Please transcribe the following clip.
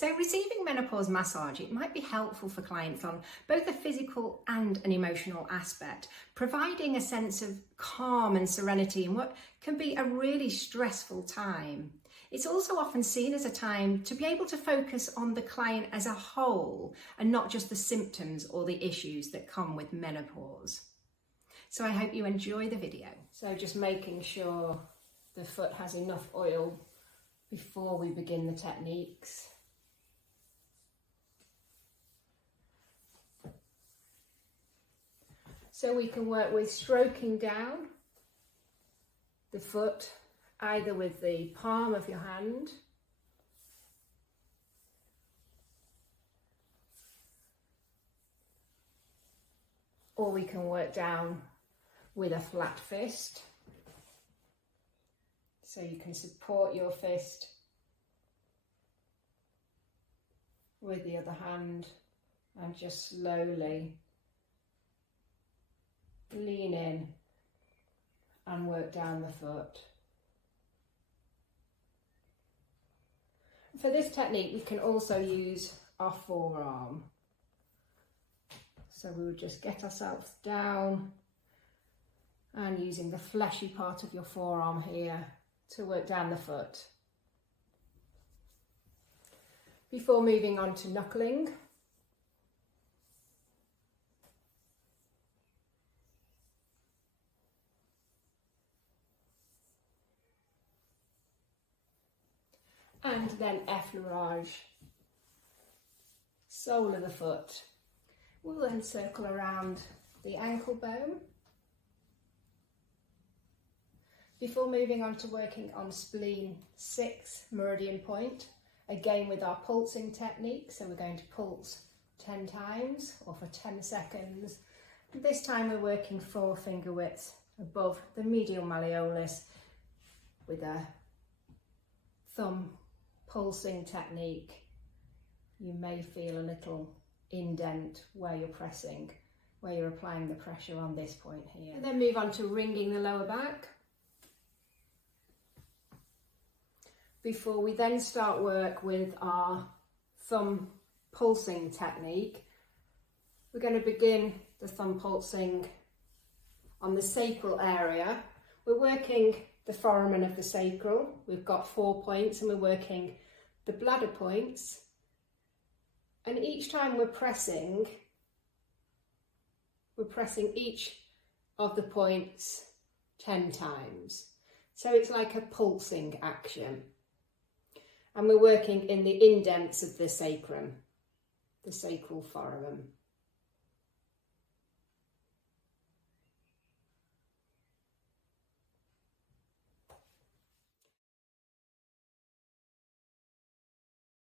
So receiving menopause massage, it might be helpful for clients on both a physical and an emotional aspect, providing a sense of calm and serenity in what can be a really stressful time. It's also often seen as a time to be able to focus on the client as a whole and not just the symptoms or the issues that come with menopause. So I hope you enjoy the video. So just making sure the foot has enough oil before we begin the techniques. So we can work with stroking down the foot, either with the palm of your hand or we can work down with a flat fist. So you can support your fist with the other hand and just slowly lean in and work down the foot. For this technique, we can also use our forearm. So we would just get ourselves down and using the fleshy part of your forearm here to work down the foot. Before moving on to knuckling, and then effleurage, sole of the foot. We'll then circle around the ankle bone before moving on to working on spleen 6 meridian point, again with our pulsing technique. So we're going to pulse 10 times or for 10 seconds. This time we're working 4 finger widths above the medial malleolus with a thumb pulsing technique. You may feel a little indent where you're pressing, where you're applying the pressure on this point here. And then move on to ringing the lower back. Before we then start work with our thumb pulsing technique, we're going to begin the thumb pulsing on the sacral area. We're working the foramen of the sacral. We've got 4 points and we're working the bladder points. And each time we're pressing each of the points 10 times. So it's like a pulsing action. And we're working in the indents of the sacrum, the sacral foramen.